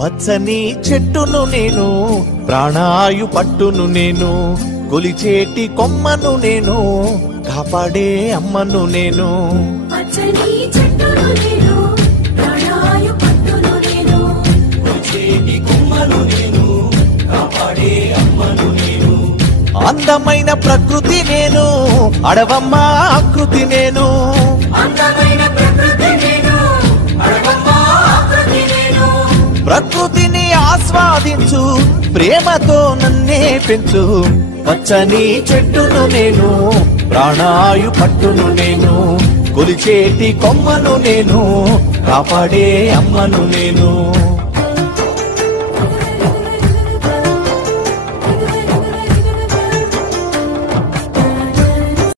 పచ్చని చెట్టును నేను, ప్రాణాయు పట్టును నేను, కొలిచేటి కొమ్మను నేను, కాపాడే అమ్మను నేను. పచ్చని చెట్టును నేను, ప్రాణాయు పట్టును నేను, కొలిచేటి కొమ్మను నేను, కాపాడే అమ్మను నేను. అందమైన ప్రకృతి నేను, అడవమ్మ ఆకృతి నేను. అందమైన ప్రకృతి నేను, అడవమ్మ ఆకృతి నేను. ప్రకృతిని ఆస్వాదించు, ప్రేమతో నన్నే పెంచు. పచ్చని చెట్టును నేను, ప్రాణాయు పట్టును నేను, కొలిచేటి కొమ్మను నేను, కాపాడే అమ్మను నేను.